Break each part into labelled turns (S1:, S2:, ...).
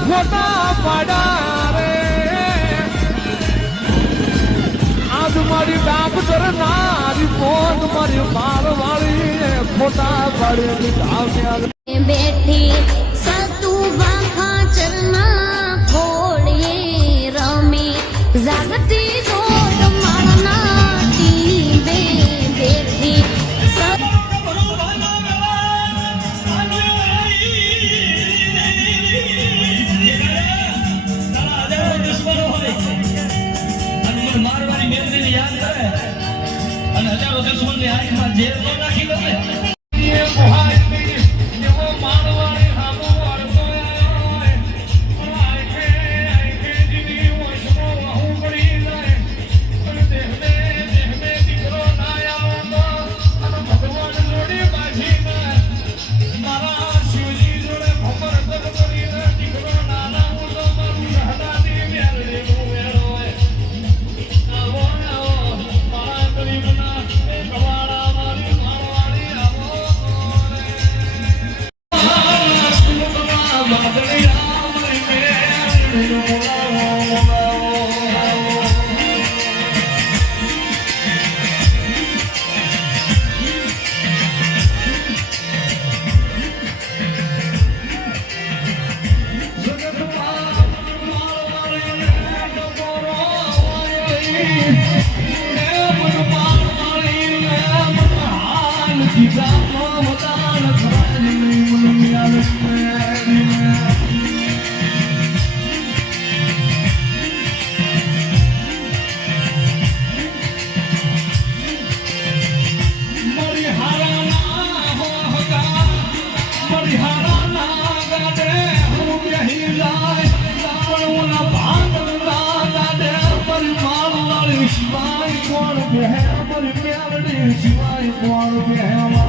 S1: ખોટા પાડા રે આજ મારી ડાક્ટર નારી ફોન મારી મારવાળી ખોટા પાડે
S2: બેઠી સતુ ખાચરના ખોળીએ
S3: Vai fazer you, want to be
S4: held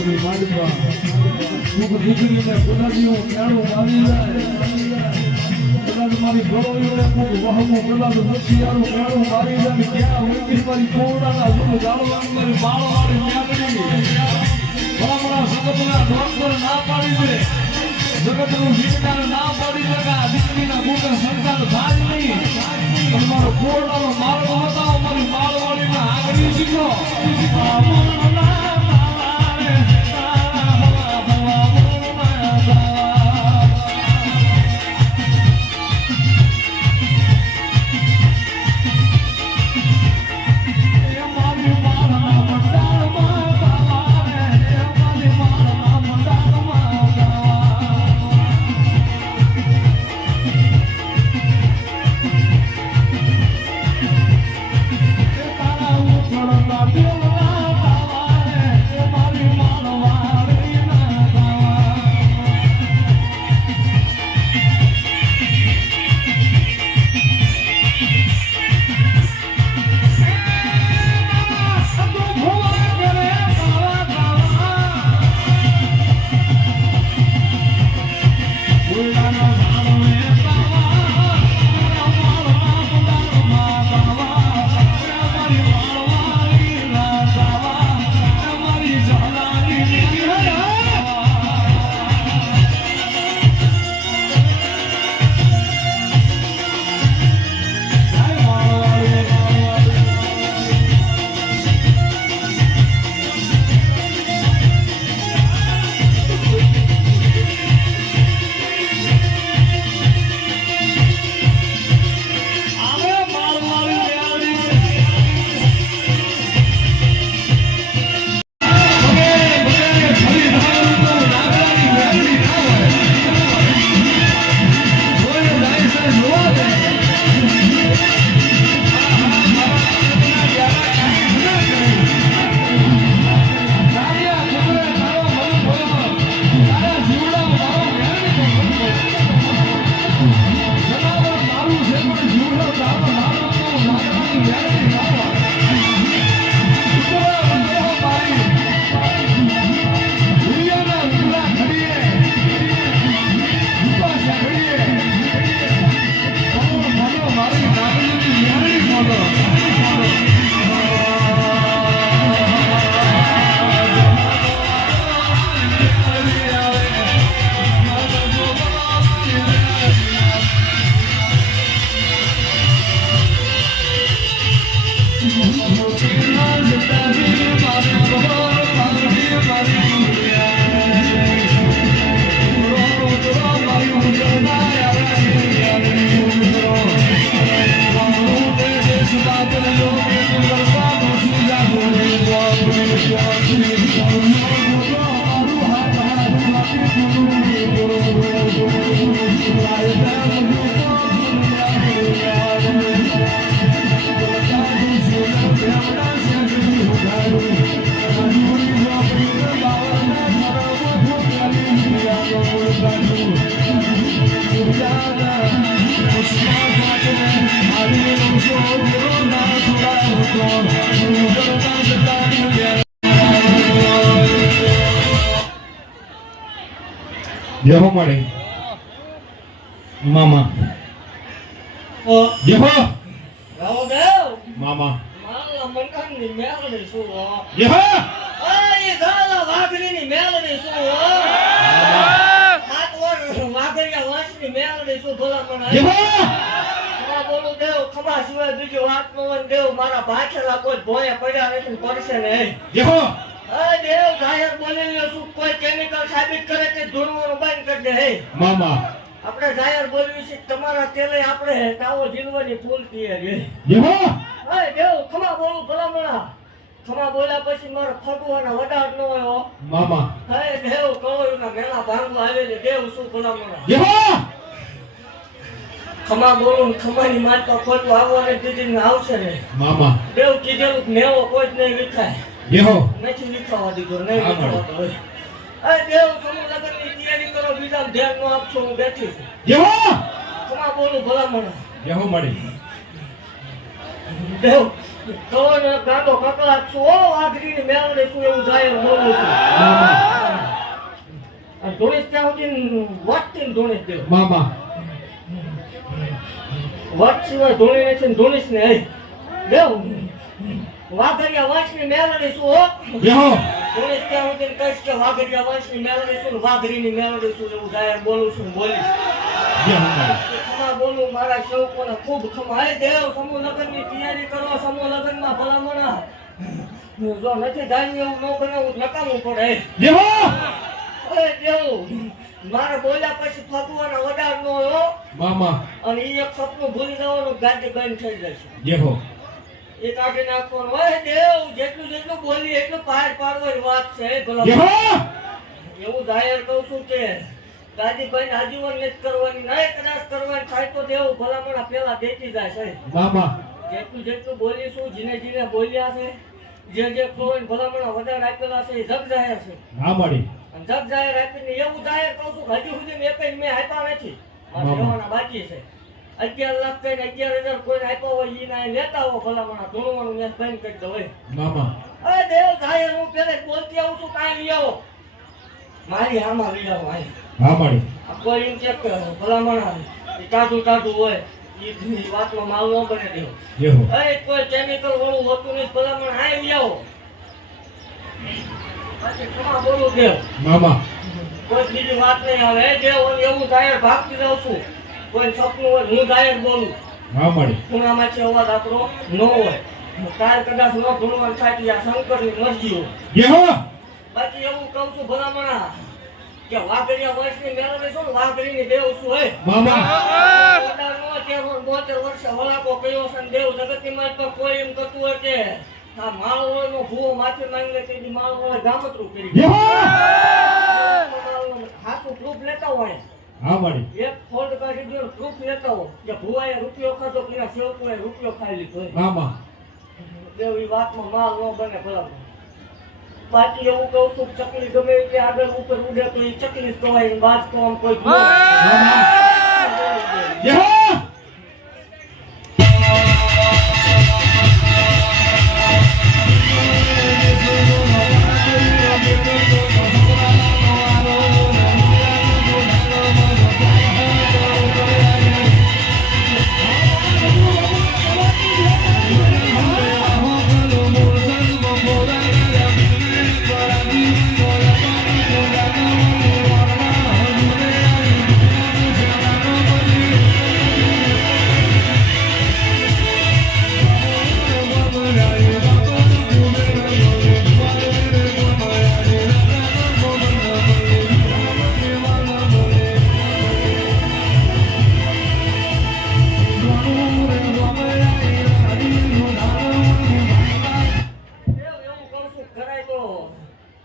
S4: સદસ્યની માંડવા સુખ દીકરીને કદાચીઓ ખ્યાલો મારી જાય. કદાચ મારી ગળોઈને ખૂબ વહમું કદાચ હોશિયારો ખ્યાલો મારી જાય. મારી કોરડાના સુખ જાળવાની મારી માળવાળી મ્યાદડી ભલામણા સદસ્યના ડોક્ટર ના પાડી દે. જગતનું વિજ્ઞાન ના પાડી દે દીકરીના ગુણ સંતાન થાય નહીં જેહો મળે. મામા.
S3: ગાઓ
S4: મામા.
S3: શું શું બોલું દેવ ખમા સિવાય બીજી વાત દેવ મારા ભાછેલા કોઈ ભોય પડ્યા નથી પડશે નહીં
S4: જેહો
S3: દેવ જાહેર બોલીને શું કોઈ કેમિકલ સાબિત કરે કે ધૂળવાનું હે?
S4: મામા.
S3: આપણે જાહેર બોલવી છે તમારા તેલે આપણે તાવો જીલવાની ફૂલ પીએ છે
S4: જેહો
S3: હે દેવ ખમા બોલું ભલામણા. ખમા બોલ્યા પછી મારે ફગવાના વડાટ ન હોય
S4: મામા.
S3: હે દેવ કળોયુના મેલા ભાંગવા આવે ને દેવ શું ભલામણા.
S4: જેહો
S3: ખમા બોલું ખમાની માતા ખોટું આવવાને દીધી ને આવશે ને.
S4: મામા.
S3: દેવ કીધેલું મેવો કોઈ જ નહીં વિખાય.
S4: જેહો
S3: નથી વિખાવા દીધો નહીં વિખાવા તો હે દેવ સમૂહ કરો બીજા ધ્યાન ન આપશો હું બેઠી છું.
S4: જેહો
S3: ખમા બોલું મને
S4: જેવો મળી.
S3: દેવ કળોનો ગાંડો કકળાટ છો. ઓ ને મેળને છું એવું જાય બોલું છું.
S4: આ
S3: અને ત્યાં સુધી વાટતી ને ધોળીસ દેવ
S4: મામા
S3: વટ સિવાય નથી ને ધોળીસ ને દેવ વાઘરિયા વંશની મેળને છું હો.
S4: જેહો
S3: કે હું તને કહીશ કે વાઘરીયા વંશની મેળવણી શું ને વાઘરીની મેળવણી છું એવું જાય બોલું છું બોલીશ. ખમા બોલું મારા સેવકોને ખૂબ ખમા. હે દેવ સમૂહ લગ્નની તૈયારી કરો સમૂહ લગ્નમાં ભલામણા જો નથી ધાન્ય એવું ન બનાવવું તો નકામું પડે.
S4: જેહો
S3: અરે દેવ મારે બોલ્યા પછી ફગવાના વડાર નો હો.
S4: મામા.
S3: અને એ એક સપનું ભૂલી જવાનું ગાડી બંધ થઈ જશે.
S4: જેહો
S3: એ કાઢી નાખવાનું. હોય દેવ જેટલું જેટલું બોલી એટલું પાર પાડવાની વાત છે ભલા એવું જાહેર કહું છું કે ગાડી આજીવન નથી કરવાની નહીં કદાચ કરવાની થાય તો દેવ ભલામણા પેલા દેતી જાય છે.
S4: મામા
S3: જેટલું જેટલું બોલીશું જીને જીને બોલ્યા છે જે જે ભલામણા વધારે આપેલા છે એ જગ જાહેર છે.
S4: હા મળે
S3: જગ જાહેર આપીને એવું જાહેર કહું છું કે હજી સુધી મેં એકઈ મેં આપ્યા નથી. મારે બાકી છે. અગિયાર લાખ કઈને અગિયાર હજાર કોઈ આપ્યા હોય ઈ ના લેતા હો ભલામણા. ધૂળવાનું મેં બંધ કરી દો હોય.
S4: મામા.
S3: અરે દેવ જાહેર હું પેલે બોલતી આવું છું કાઈ લઈ આવો. મારી હામાં લઈ આવો અહીં
S4: હા મળે
S3: કોઈ એમ ચેક ભલામણા હોય ઈ વાતમાં માલ ન બને દેવો અરે કોઈ કેમિકલ વાળું હોતું નહીં ભલામણ આ લઈ આવો. બોલું દેવ.
S4: મામા.
S3: કોઈ બીજી વાત નહીં આવે. દેવ હું એવું જાહેર ભાગતી રહું છું. કોઈ સપનું હોય હું જાહેર બોલું.
S4: હા મળે.
S3: અવાજ આપણો ન હોય. કાલ કદાચ ન ભણવાનું થાય તો આ શંકરની મરજી હોય. બાકી એવું કહું છું ભલામણા કે વંશની મેળવે છો ને વાઘરીની દેવ શું હોય
S4: મામા!
S3: બોતેર વર્ષે વળાકો કયો છે ને દેવ જગતની પર કોઈ એમ કરતું હોય કે આ માળવોનો ભૂવો માથે માંગી લે માળો ગામતરું કરી હાથું પ્રૂફ લેતા હોય.
S4: હા મળે
S3: એક ફોલ્ડ કાઢી દો પ્રૂફ લેતા હો કે ભુવાએ રૂપિયો ખાધો કે સેવકોએ રૂપિયો ખાઈ લીધો.
S4: મામા
S3: દેવી વાતમાં માલ ન બને ભલા બાકી એવું કહું છું ચકલી ગમે એટલે આગળ ઉપર ઉડે તો એ ચકલી જ કહેવાય બાજ તો આમ કોઈ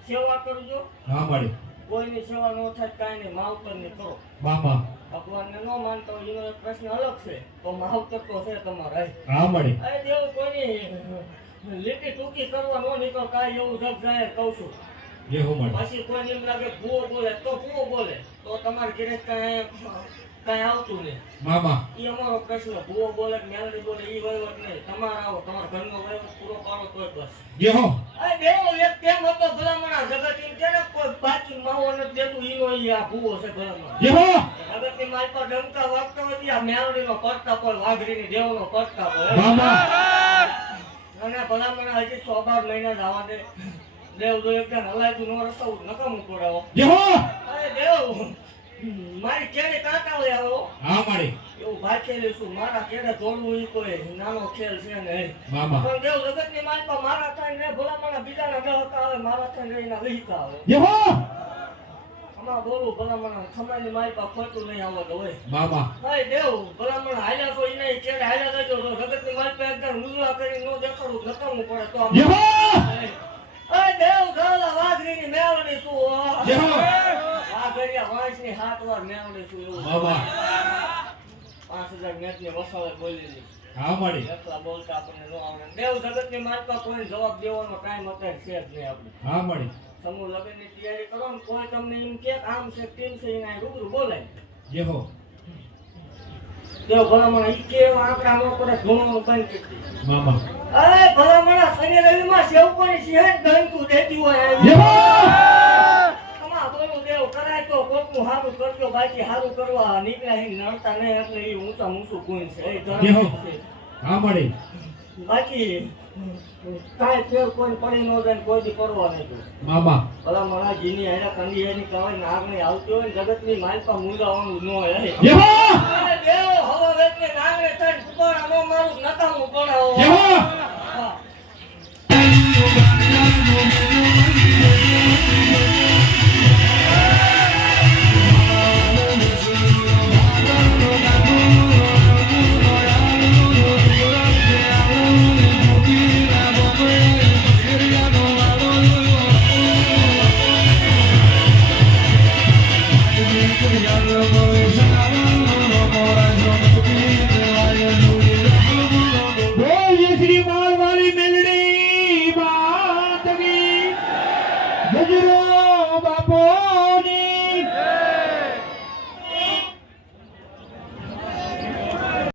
S3: સેવા કરજો.
S5: હા મળે
S3: કોઈની સેવા ન થાય કાંઈ નહીં. માવતરની કરો
S5: મામા
S3: ભગવાનને ન માનતો એનો પ્રશ્ન અલગ છે. તો માવતર તો છે તમારે
S5: હા મળે
S3: અરે દેવ કોઈની લીટી ટૂંકી કરવા ન નીકળ કાંઈ એવું જગ જાહેર કહું છું.
S5: જે હો માડી
S3: પછી કોઈને એમ લાગે ભૂવો બોલે તો ભૂવો બોલે. તો તમારે ઘરે કાંઈ કઈ આવતું નહીં.
S5: મામા
S3: એ અમારો પ્રશ્ન ભૂવો બોલે મેલડી બોલે એ વહીવટ નહીં. તમારે આવો તમારા ઘરનો વહીવટ પૂરો પાડો તોય બસ.
S5: જે હો.
S3: કેમ હતો ભલામણા જગત એમ કે ને કોઈ બાકી માવો નથી દેતું ઈનો ઈ આ ભૂવો છે ભલામણા. પર ડંકા વાગતો હોય આ પડતા પર વાઘરીની દેવનો પડતા પર
S5: મામા
S3: અને ભલામણા હજી સો બાર મહિના જવા દે. દેવ જો એક હલાય તું નો રસ્તો નકમ
S5: કોડાવો
S3: અરે દેવ! મારી કેરી કાકા હોય આવો.
S5: હા મારી.
S3: એવું ભાચેલું છું મારા કેડે દોડવું ઈ કોઈ નાનો ખેલ છે ને
S5: મામા
S3: પણ દેવ જગતની માલ પર મારા થાય ને ભલામણા બીજાના દહકા આવે મારા થાય ને એના વિહિતા આવે
S5: યહો!
S3: અમાર બોલું ભલામણા ખમાની માલ પર ખોટું નહીં આવવા દો હોય
S5: મામા
S3: ભાઈ દેવ ભલામણ હાલ્યા તો એને કેડે હાલ્યા જજો જગતની માલપા એકદમ મુજરા કરી નો દેખાડું નકામું પડે તો
S5: યહો!
S3: અરે દેવ ગાલા વાઘરીની મેળવણી શું
S5: જે હો
S3: વાઘરિયા વાંસની હાથ વાર મેળવણી શું એવું.
S5: મામા
S3: પાંચ હજાર મેચની વસાવે બોલેલી
S5: હા માડી.
S3: એકલા બોલતા આપણને ન આવડે. દેવ જગતની માલપા કોઈ જવાબ દેવાનો ટાઈમ અત્યારે છે જ નહીં આપણે.
S5: હા માડી.
S3: સમૂહ લગ્નની તૈયારી કરો ને કોઈ તમને એમ કે આમ છે તેમ છે એના રૂબરૂ બોલાય.
S5: જે
S3: દેવ ભલામણ ઈ કે આંકડા નો કરે બંધ કરી
S5: મામા
S3: અરે ભલામણ શનિ રવિમાં સેવકોની સિંહણ ડંકુ દેતી હોય બોલું દેવ કરાય તો કોકનું હારું કરજો બાકી હારું કરવા નીકળ્યા હી નડતા નહીં એટલે એ ઊંચા ઊંચું ગુણ છે. એ ધર્મ છે.
S5: હા માડી
S3: બાકી કાંઈ ફેર કોઈ પડી ન જાય કોઈ દી કરવા નહીં.
S5: મામા.
S3: ભલા મારા જીની હારે કંડી એની કવાય નાગણી આવતી હોય ને જગતની માલપા મૂંગાવાનું ન હોય. દેવ હવે વેતને નાગણે થઈને ફુકારા નો મારું નકામું પડાવો